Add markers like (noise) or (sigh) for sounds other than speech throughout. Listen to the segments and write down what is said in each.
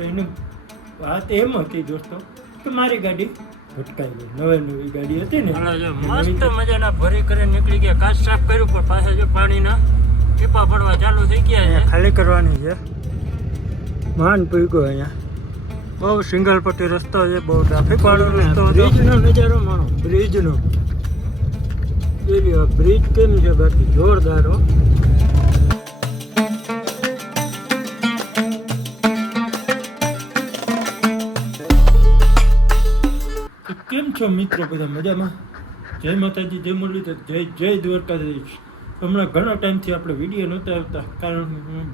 તો એની વાત એમ હતી દોસ્તો કે મારી ગાડી ભટકાઈ ગઈ. નવી નવી ગાડી હતી ને. મસ્ત મજાના ભરી કરીને નીકળી ગયા. કાચ સાફ કર્યું પણ પાસે જો પાણીના ટીપા પડવા ચાલુ થઈ ગયા છે. ખાલી કરવાની છે. માન ગયો અહીંયા. બહુ સિંગલ પટ્ટી રસ્તો છે બહુ ટ્રાફિક વાળો રસ્તો બ્રિજનો નજારો માણો. બ્રિજનો બ્રિજ કેમ છે બાકી? જોરદાર હો. કેમ છો મિત્રો બધા મજામાં? જય માતાજી, જય મુરલીધર, જય જય દ્વારકાધીશ. હમણાં ઘણા ટાઈમથી આપણે વીડિયો નહોતા આવતા, કારણ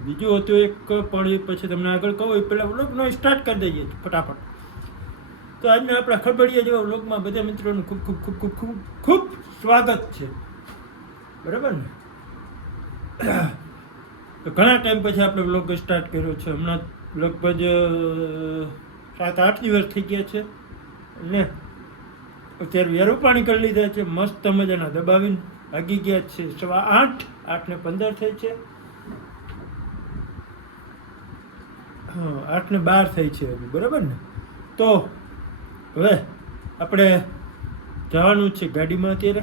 બીજું હતું એક, પણ એ પછી તમને આગળ કહું એ પહેલાં વ્લોગનો સ્ટાર્ટ કરી દઈએ ફટાફટ. તો આજના આપણા ખબડિયા જેવા વ્લોગમાં બધા મિત્રોનું ખૂબ ખૂબ ખૂબ ખૂબ ખૂબ ખૂબ સ્વાગત છે. બરાબર ને? તો ઘણા ટાઈમ પછી આપણે વ્લોગ સ્ટાર્ટ કર્યો છે. હમણાં લગભગ સાત, આઠ દિવસ થઈ ગયા છે. ને અત્યારે વેરું પાણી કરી લીધા છે, મસ્ત મજાના દબાવીને. ભાગી ગયા છે, સવા આઠ આઠ ને પંદર થઈ છે. હા, આઠ ને બાર થઈ છે બરાબર ને? તો હવે આપણે જવાનું છે ગાડીમાં અત્યારે.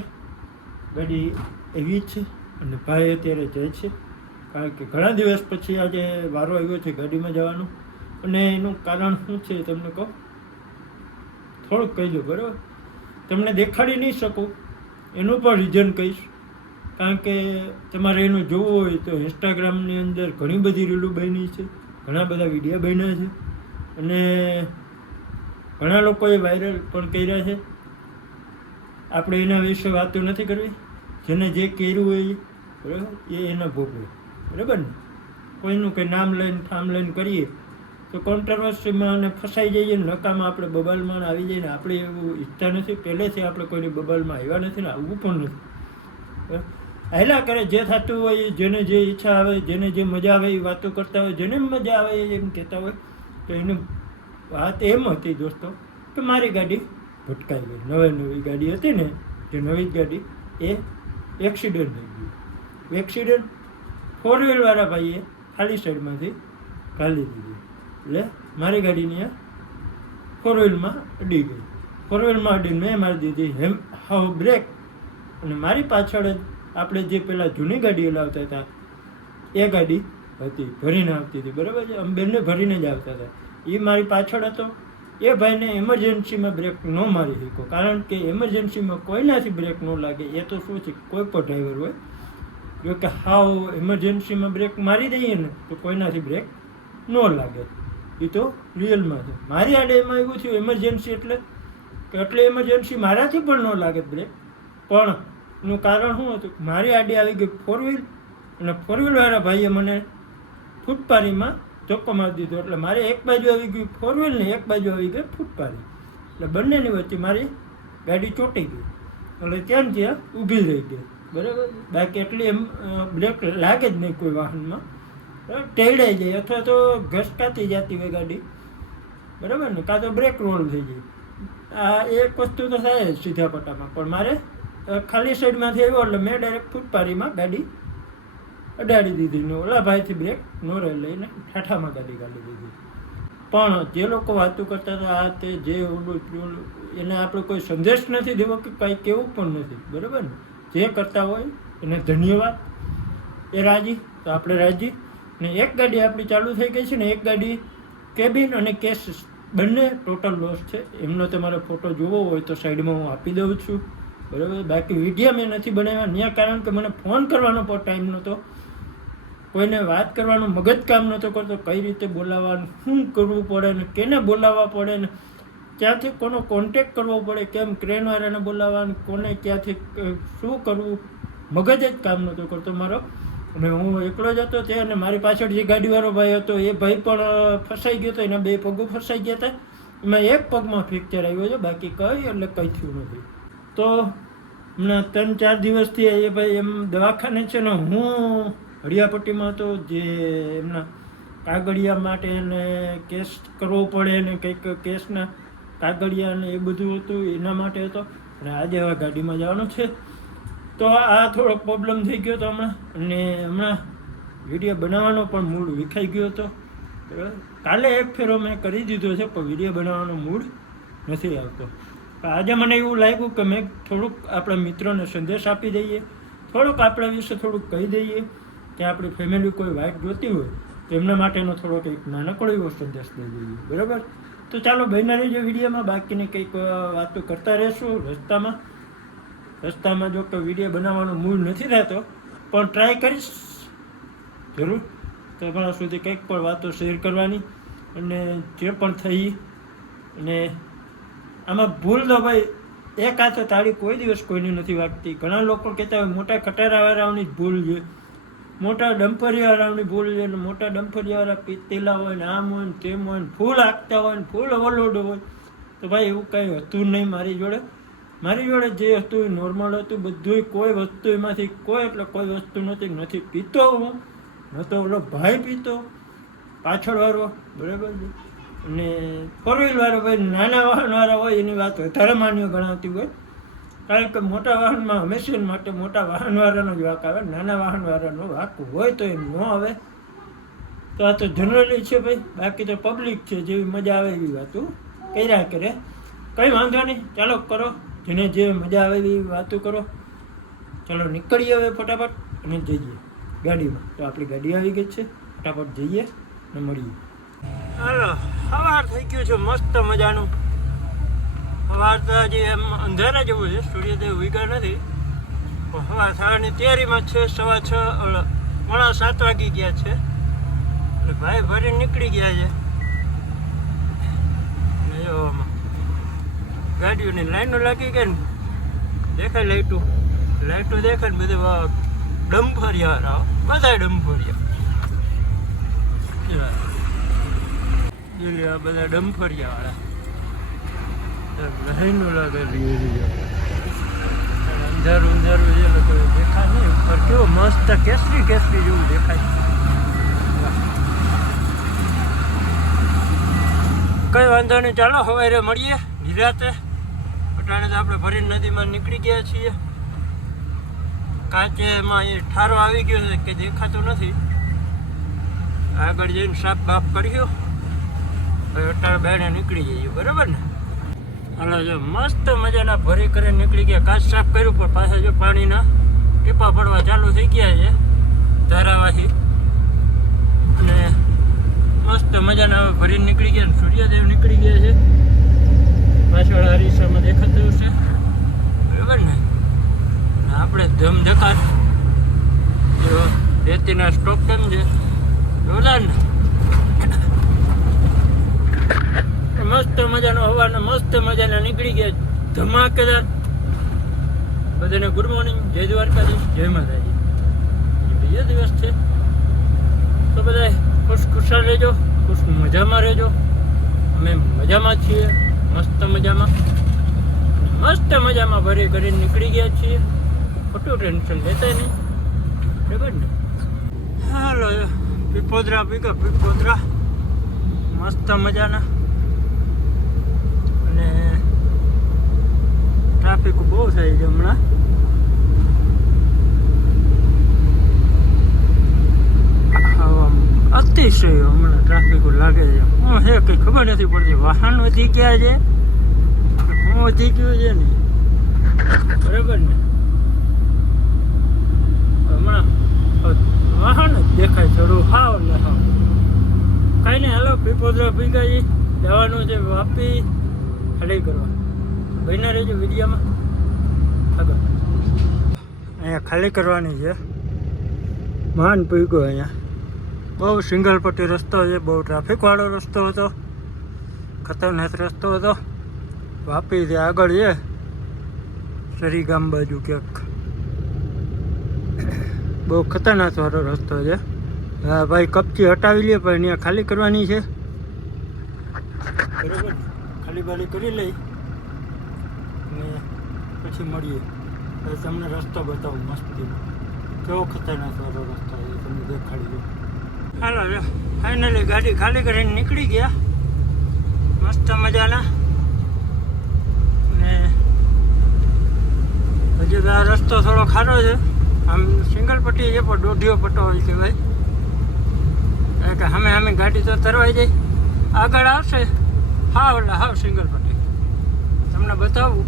ગાડી એવી જ છે અને ભાઈ અત્યારે જાય છે. કારણ કે ઘણા દિવસ પછી આજે વારો આવ્યો છે ગાડીમાં જવાનું. અને એનું કારણ શું છે તમને કહું? થોડુંક કહી દો, બરાબર? તમને દેખાડી નહીં શકું. એનું પણ રીઝન કહીશ. કારણ કે તમારે એનું જોવું હોય તો ઇન્સ્ટાગ્રામની અંદર ઘણી બધી રીલો બની છે. ઘણા બધા વિડીયા બન્યા છે. અને ઘણા લોકોએ વાયરલ પણ કર્યા છે. આપણે એના વિશે વાતો નથી કરવી. જેને જે કર્યું હોય બરાબર? એ એના ભોગવે. બરાબર ને? કોઈનું કંઈ નામ લઈને ઠામ લઈને કરીએ તો કોન્ટ્રાવર્સીમાં અને ફસાઈ જઈએ ને નકામાં આપણે બબાલમાં આવી જઈએ ને આપણે એવું ઈચ્છતા નથી. પહેલેથી આપણે કોઈની બબાલમાં આવ્યા નથી ને આવવું પણ નથી. હેલા કરે, જે થતું હોય જેને જે ઈચ્છા આવે, જેને જે મજા આવે એ વાતો કરતા હોય, જેને મજા આવે એમ કહેતા હોય. તો એની વાત એમ હતી દોસ્તો, કે મારી ગાડી ભટકાઈ ગઈ. નવી નવી ગાડી હતી ને, જે નવી જ ગાડી, એ એક્સિડન્ટ થઈ ગયું એક્સિડન્ટ ફોર વ્હીલવાળા ભાઈએ ખાલી સાઈડમાંથી કાઢી દીધી. એટલે મારી ગાડીની ફોર વ્હીલમાં અડી ગઈ. ફોર વ્હીલમાં અડીને મેં મારી દીધી હેમ, હાવ બ્રેક અને મારી પાછળ જ આપણે જે પેલા જૂની ગાડી લાવતા હતા, એ ગાડી હતી, ભરીને આવતી હતી, બરાબર છે? અમે બંને ભરીને જ આવતા હતા. એ મારી પાછળ હતો. એ ભાઈને એમરજન્સીમાં બ્રેક ન મારી શક્યો. કારણ કે એમરજન્સીમાં કોઈનાથી બ્રેક ન લાગે, એ તો શું છે? કોઈ પણ ડ્રાઈવર હોય. જો કે હાવ એમરજન્સીમાં બ્રેક મારી દઈએ ને, તો કોઈનાથી બ્રેક ન લાગે. એ તો રિયલમાં છે. મારી આડે એમાં એવું થયું એમરજન્સી એટલે કે એટલે એમરજન્સી મારાથી પણ ન લાગે બ્રેક પણ એનું કારણ શું હતું? મારી આડે આવી ગઈ ફોર વ્હીલ અને ફોર વ્હીલવાળા ભાઈએ મને ફૂટપારીમાં ધક્કો મારી દીધો. એટલે મારે એક બાજુ આવી ગયું ફોર વ્હીલ ને એક બાજુ આવી ગઈ ફૂટપારી એટલે બંનેની વચ્ચે મારી ગાડી ચોંટી ગઈ. એટલે ત્યાં ત્યાં ઊભી રહી ગઈ. બરાબર? બાકી એટલી એમ બ્રેક લાગે જ નહીં કોઈ વાહનમાં. ટેડાઈ જાય અથવા તો ઘસકાતી જતી હોય ગાડી. બરાબર ને? કાં તો બ્રેક રોલ થઈ જાય. આ એક વસ્તુ તો થાય જ સીધા પટામાં. પણ મારે ખાલી સાઈડમાંથી આવ્યો એટલે મેં ડાયરેક્ટ ફૂટપારીમાં ગાડી અડાડી દીધી. ને ઓલા ભાઈથી બ્રેક નો રહી લઈને ઠાઠામાં ગાડી કાઢી દીધી. પણ જે લોકો વાતો કરતા હતા આ તે જે ઓલું પેલું, એને આપણે કોઈ સંદેશ નથી દેવો કે કંઈ કેવું પણ નથી. બરાબર ને? જે કરતા હોય એને ધન્યવાદ. એ રાજી? તો આપણે રાજી? ને એક ગાડી આપણી ચાલુ થઈ ગઈ છે ને એક ગાડી કેબિન અને કેસ બંને ટોટલ લોસ છે. એમનો તમારે ફોટો જોવો હોય તો સાઈડમાં હું આપી દઉં છું. બરાબર? બાકી વીડિયો મેં નથી બનાવ્યા. ત્યાં કારણ કે મને ફોન કરવાનો પણ ટાઈમ નહોતો. કોઈને વાત કરવાનું મગજ કામ નહોતો કરતો. કઈ રીતે બોલાવવાનું, શું કરવું પડે ને કેને બોલાવવા પડે ને ક્યાંથી કોનો કોન્ટેક કરવો પડે, કેમ ક્રેનવાળાને બોલાવવાનું, કોને ક્યાંથી શું કરવું? મગજ જ કામ નહોતો કરતો મારો. અને હું એકલો જ હતો તે અને મારી પાછળ જે ગાડીવાળો ભાઈ હતો, એ ભાઈ પણ ફસાઈ ગયો હતો એના બે પગો ફસાઈ ગયા હતા. એમાં એક પગમાં ફ્રેક્ચર આવ્યો છે, બાકી કંઈ એટલે કંઈ થયું નથી. તો હમણાં ત્રણ ચાર દિવસથી એ ભાઈ એમ દવાખાને છે ને હું હળિયાપટ્ટીમાં હતો, જે એમના કાગળિયા માટે એને કેસ કરવો પડે ને કંઈક કેસના કાગળિયા ને એ બધું હતું, એના માટે હતો. અને આજે હવે ગાડીમાં જવાનું છે. તો આ થોડો પ્રોબ્લેમ થઈ ગયો હતો હમણાં. અને હમણાં વીડિયો બનાવવાનો પણ મૂડ વિખાઈ ગયો હતો. કાલે એક ફેરો મેં કરી દીધો છે, પણ વીડિયો બનાવવાનો મૂડ નથી આવતો. આજે મને એવું લાગ્યું કે મેં થોડુંક આપણા મિત્રોને સંદેશ આપી દઈએ. થોડુંક આપણા વિશે થોડુંક કહી દઈએ કે આપણી ફેમિલી કોઈ વાઇટ જોતી હોય, તો એમના માટેનો થોડોક એક નાનકડો એવો સંદેશ દઈ દઈએ. બરાબર? તો ચાલો બહેનારી જે વિડીયોમાં. બાકીની કંઈક વાતો કરતા રહેશું રસ્તામાં. રસ્તામાં જો કે વીડિયો બનાવવાનો મૂડ નથી રહેતો, પણ ટ્રાય કરીશ. જરૂર. તમારા સુધી કંઈક પણ વાતો શેર કરવાની અને જે પણ થઈ અને આમાં ભૂલ તો ભાઈ એક હાથે તાળી કોઈ દિવસ કોઈની નથી વાગતી. ઘણા લોકો કહેતા હોય મોટા ખટારાવાળાઓની જ ભૂલ છે. મોટા ડમ્પરિયાવાળાઓની ભૂલ છે અને મોટા ડમ્પરિયાવાળા પીતેલા હોય ને આમ હોય ને તેમ હોય ને ફૂલ આંકતા હોય ને ફૂલ ઓવરલોડ હોય. તો ભાઈ એવું કંઈ હતું નહીં મારી જોડે. મારી જોડે જે હતું એ નોર્મલ હતું, બધુંય કોઈ વસ્તુ એમાંથી કોઈ એટલે કોઈ વસ્તુ નથી નથી પીતો હું. ન તો ઓલો ભાઈ પીતો. પાછળવાળો બરાબર છે? અને ફોર વ્હીલ વાળો ભાઈ, નાના વાહનવાળા હોય એની વાત વધારે માન્ય ગણાતી હોય. કારણ કે મોટા વાહનમાં હંમેશા માટે મોટા વાહનવાળાનો જ વાક આવે. નાના વાહનવાળાનો વાક હોય તો એ ન આવે. તો આ તો જનરલી છે ભાઈ. બાકી તો પબ્લિક છે, જેવી મજા આવે એવી વાતો કર્યા કરે. કંઈ વાંધો નહીં. ચાલો, કરો. જેને જે મજા આવે એવી વાતો કરો. ચાલો નીકળીએ હવે ફટાફટ અને જઈએ. ગાડીમાં. તો આપણી ગાડી આવી ગઈ છે. ફટાફટ જઈએ અને મળીએ. હાલો, સવાર થઈ ગયું છે. મસ્ત મજાનું. સવાર તો હજી એમ અંધારા જેવું છે. સૂર્યદેવ ઉગ્યા નથી. સવાર સવારની તૈયારીમાં છે. સવા છ પોણા સાત વાગી ગયા છે. એટલે ભાઈ ભરી નીકળી ગયા છે. ગાડીઓની લાઈનો લાગી ગઈ ને, દેખાય લાઈટો. લાઈટો દેખાય ને બધું ડમ્ફરિયા બધા ડમફરિયા બધા ડમ્ફરિયા વાળા લાઈનો અંધારું છે લોકો દેખાય નહીં. ઉપર કેવો મસ્ત કેસરી કેસરી જેવું દેખાય. કઈ વાંધો નહીં, ચાલો હવે મળીએ. નિરાતે અટાણે તો આપણે ભરી નદીમાં નીકળી ગયા છીએ. કાચેમાં એ ઠારો આવી ગયો છે કે દેખાતો નથી. આગળ જઈને સાફ બાપ કર્યો. હવે અટાણે બેને નીકળી જઈએ, બરાબર ને? હાલો, જો મસ્ત મજાના ભરી કરીને નીકળી ગયા. કાચ સાફ કર્યું, પણ પાછા જો પાણીના ટીપા પડવા ચાલુ થઈ ગયા છે, ધારાવાહી. અને મસ્ત મજાના હવે ભરીને નીકળી ગયા ને સૂર્યદેવ નીકળી ગયા છે. પાછળ હરીસામાં દેખાતું છે બરાબર ને? આપણે ધમધકાર. જો રેતીના સ્ટોક કેમ છે? બરાબર ને? મસ્ત મજાનો હવાનો મસ્ત મજાના નીકળી ગયા ધમાકેદાર. બધાને ગુડ મોર્નિંગ જય દ્વારકાધીશ જય માતાજી. બીજો દિવસ છે. તો બધા ખુશ ખુશાલ રહેજો ખુશ મજામાં રહેજો. અમે મજામાં છીએ. મસ્ત મજામાં. મસ્ત મજામાં ભરી કરીને નીકળી ગયા છીએ. ખોટું ટેન્શન લેતા નહીં. બરાબર ને? હાલો, પીપોદરા પીકા પીપોદરા. મસ્ત મજાના. અને ટ્રાફિક બહુ થાય છે હમણાં. અતિશય હમણાં ટ્રાફિક લાગે છે. હું હે કંઈ ખબર નથી પડતી. વાહન વધી ગયા છે. હું વધી ગયું છે ને. બરાબર ને? હમણાં વાહન જ દેખાય થોડું હાવ ને હાવ. કાંઈ નહીં, હાલો, પીપોદરા પીગાજી જવાનું છે વાપી. ખાલી કરવા. બહેના રહેજો વિડીયામાં. આગળ. અહીંયા ખાલી કરવાની છે. માન પીગો અહીંયા. બહુ સિંગલ પટ્ટી રસ્તો છે, બહુ ટ્રાફિકવાળો રસ્તો હતો. ખતરનાક રસ્તો હતો. વાપી જે આગળ છે. સરીગામ બાજુ ક્યાંક. બહુ ખતરનાક વાળો રસ્તો છે. હા, ભાઈ કપચી હટાવી લઈએ પણ અહીંયા ખાલી કરવાની છે. બરોબર ખાલી બાલી કરી લઈ. અને પછી મળીએ. તમને રસ્તો બતાવું મસ્તી કેવો ખતરનાક વાળો રસ્તો છે, તમને દેખાડી દઉં. હાલો ફાઇનલી ગાડી ખાલી કરીને નીકળી ગયા. મસ્ત મજાના. ને હજુ તો આ રસ્તો થોડો ખારો છે. આમ સિંગલ પટ્ટી છે, પણ દોઢિયો પટ્ટો હોય છે ભાઈ. કે સામે અમે ગાડી તો તરવાઈ જાય. આગળ આવશે. હા એટલે હા સિંગલ પટ્ટી. તમને બતાવું.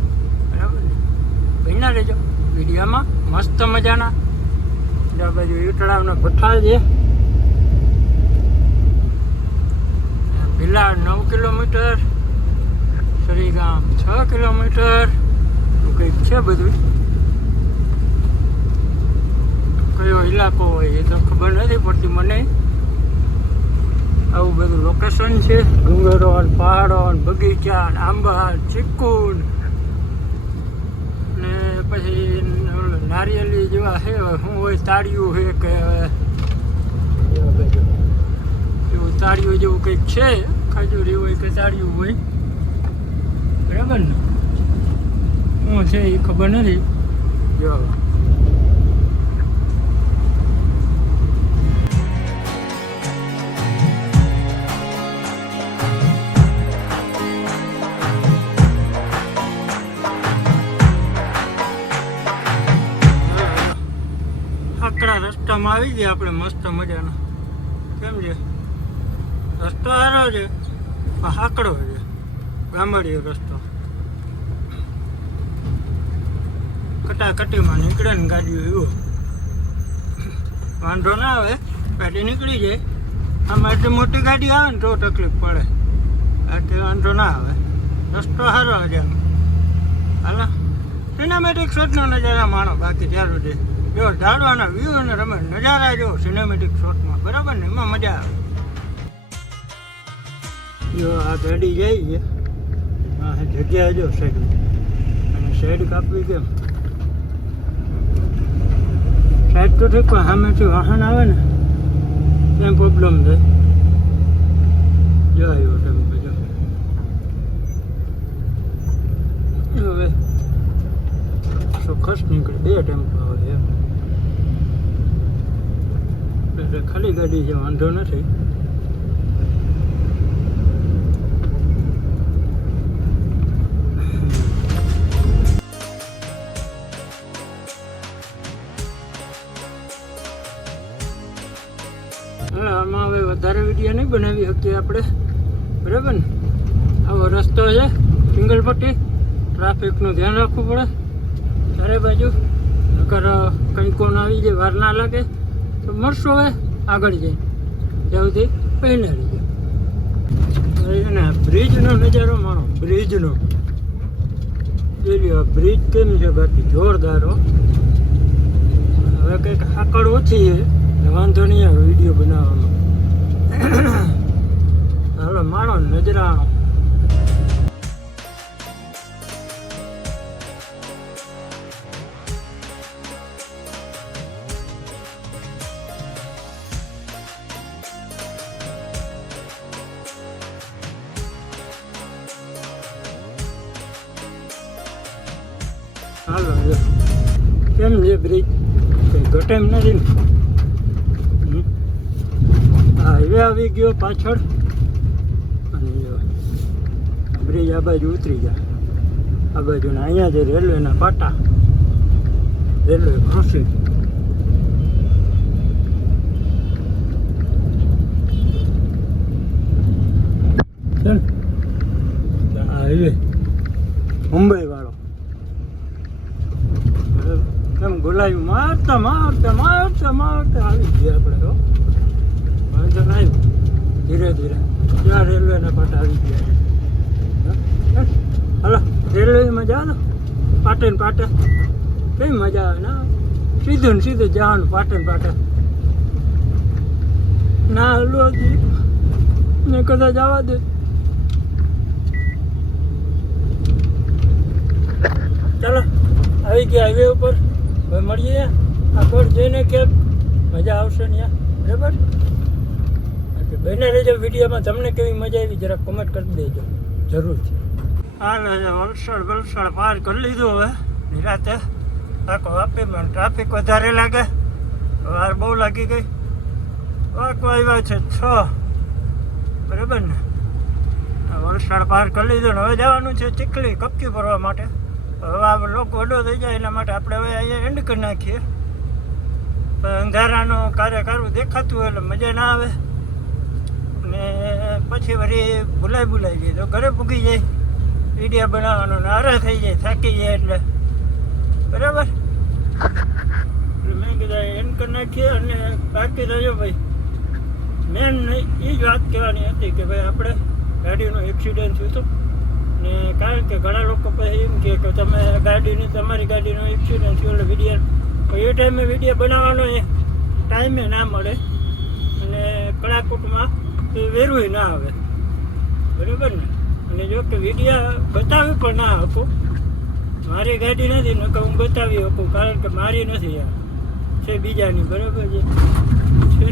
બરાબર ભીના રહેજો. વિડીયામાં મસ્ત મજાના. બાજુ ઈ તળાવના ભઠ્ઠા છે. ભીલા નવ કિલોમીટર સરીગામ છ કિલોમીટર કંઈક છે બધું. કયો ઇલાકો હોય એ તો ખબર નથી પડતી મને. આવું બધું લોકેશન છે. ડુંગરો પહાડો બગીચા આંબા ચીકુન ને ને પછી નારિયેલી જેવા છે શું હોય તાળિયું છે કે એવું તાળિયું જેવું કંઈક છે. ખજૂરી હોય કે તાળિયું હોય. બરાબર ને? શું છે એ ખબર નથી. જો. આકડા રસ્તામાં આવી ગયા આપણે મસ્ત મજાના. કેમ છે? રસ્તો સારો છે. પણ હાકડો છે. ગામડીયો રસ્તો. કટાકટીમાં નીકળે ને ગાડીઓ એવું. વાંધો ના આવે, ગાડી નીકળી જાય. આમાં એટલી મોટી ગાડી આવે ને તો તકલીફ પડે. આથી વાંધો ના આવે. રસ્તો સારો છે આમ હાલો. સિનેમેટિક શોટનો નજારા માણો બાકી છે જો ઝાડવાના વ્યૂ અને રમે નજારા જો સિનેમેટિક શોટમાં બરાબર ને? એમાં મજા આવે. જો આ ગાડી જાય છે. આ જગ્યા જો સાઈડ અને સાઈડ કાપવી કેમ? સાઈડ તો ઠીક, પણ સામેથી વાહન આવે ને, ત્યાં પ્રોબ્લેમ થાય. જો આવ્યો ટેમ્પો જો હવે ચોક્કસ નીકળે, બે ટેમ્પો આવે એમ. એટલે ખાલી ગાડી છે, વાંધો નથી. નહીં બનાવી શકીએ આપણે. બરાબર ને? આવો રસ્તો છે સિંગલ પટ્ટી ટ્રાફિકનું ધ્યાન રાખવું પડે. ચારે બાજુ. અગર કંઈ કોણ આવી જાય, વાર ના લાગે, તો મળશું હવે આગળ જઈ ત્યાં સુધી પહેલા રહીએ ને બ્રિજનો નજારો માણો, બ્રિજનો. જોઈ બ્રિજ કેમ છે બાકી? જોરદાર હવે કંઈક આકડ ઓછી છે. વાંધો નહીં આવે વીડિયો બનાવવામાં. (coughs) હાલો માણો નજરાણો. હાલો. કેમ છે બ્રિજ ઘટે એમ નથી ને હમ. આ હાઈવે આવી ગયો પાછળ. અને બ્રિજ આ બાજુ ઉતરી ગયા. આ બાજુના અહીંયા જે રેલવેના પાટા, રેલવે ક્રોસિંગ ચાલ આ હાઈવે મુંબઈ વાળો કેમ ગુલાબી મારતા મારતા મારતા મારતા આવી ગયા આપણે તો વાંધો નહીં ધીરે ધીરે ત્યાં રેલવેના પાટા આવી ગયા છે. હા? હાલો રેલવેમાં જાઓ ને પાટે ને પાટે કેવી મજા આવે? ના, સીધું ને સીધું જવાનું, પાટણ પાટણ. ના હલો હતી ને કદાચ જવા દે. ચાલો, આવી ગયા હાઈવે ઉપર. હવે મળીએ. આગળ જઈને કે મજા આવશે ને બરાબર? બને રહેજો વિડીયોમાં. તમને કેવી મજા આવી, જરા કોમેન્ટ કરી દેજો. જરૂરથી. હા વલસાડ વલસાડ પાર કરી લીધું હવે. નિરાતે. આખો વાપીમાં ટ્રાફિક વધારે લાગે. વાર બહુ લાગી ગઈ. વાંકો આવ્યા છે છ. બરાબર ને? વલસાડ પાર કરી લીધો ને હવે જવાનું છે ચીખલી કપકી ભરવા માટે. હવે આ લોકો વડો થઈ જાય એના માટે આપણે હવે અહીંયા એન્ડ કરી નાખીએ. અંધારાનો કાર્ય કરવું દેખાતું એટલે મજા ના આવે. ને પછી વળી ભૂલાઈ ભૂલાઈ જાય. તો ઘરે પૂગી જાય, વિડીયા બનાવવાનો ને આરા થઈ જાય, થાકી જાય એટલે. બરાબર? મેં કીધા એમ કરી નાખીએ અને બાકી રહ્યો ભાઈ. મેન એ જ વાત કહેવાની હતી કે ભાઈ, આપણે ગાડીનો એક્સિડન્ટ થયું હતું. ને કારણ કે ઘણા લોકો પછી એમ કહે કે તમે ગાડીની, તમારી ગાડીનો એક્સિડન્ટ થયો એટલે વીડિયો એ ટાઈમે વીડિયો બનાવવાનો એ ટાઈમે ના મળે. અને કડાકૂટમાં એ વેરવું ના આવે. બરાબર ને? અને જો કે વીડિયો બતાવી પણ ના શકું મારી ગાડી નથી, નકર હું બતાવી શકું, કારણ કે મારી નથી આ છે બીજાની, બરાબર છે?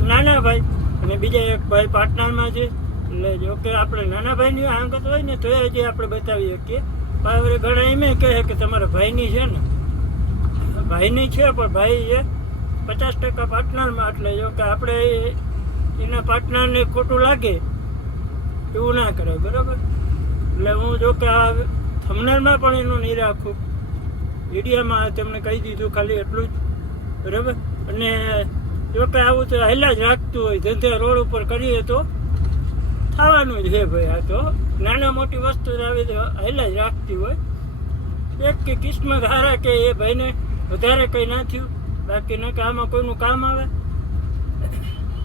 નાના ભાઈ, અને બીજા એક ભાઈ પાર્ટનરમાં છે. એટલે જો કે આપણે નાના ભાઈની આંગત હોય ને તો હજી આપણે બતાવી શકીએ. પાવરે ઘણા એમ કહે કે તમારા ભાઈની છે ને, ભાઈની છે, પણ ભાઈ છે. પચાસ ટકા પાર્ટનરમાં એટલે જો કે આપણે એના પાર્ટનરને ખોટું લાગે, એવું ના કરે બરાબર? એટલે હું જો કે આ થમનારમાં પણ એનું નહીં રાખું મીડિયામાં તમને કહી દીધું ખાલી એટલું જ. બરાબર? અને જો કે આવું તો હેલા જ રાખતું હોય, ધંધે રોડ ઉપર કરીએ તો થવાનું જ હે ભાઈ આ તો. નાના મોટી વસ્તુ આવી તો હેલા જ રાખતી હોય. એક કે કિસ્મત હારા કે એ ભાઈને વધારે કંઈ ના થયું. બાકી ન કે આમાં કોઈનું કામ આવે.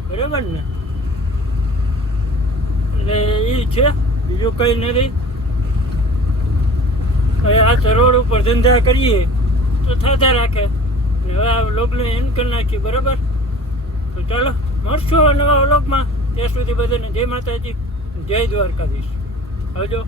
બરાબર ને? એટલે એ છે. બીજું કંઈ નથી. હવે આ સરોવર ઉપર ધંધા કરીએ, તો થતા રાખે. હવે આ લોકને એમ કરી નાખીએ, બરાબર? તો ચાલો, મળશું નવા વ્લોગમાં. ત્યાં સુધી બધાને જય માતાજી, જય દ્વારકાધીશ. આવજો.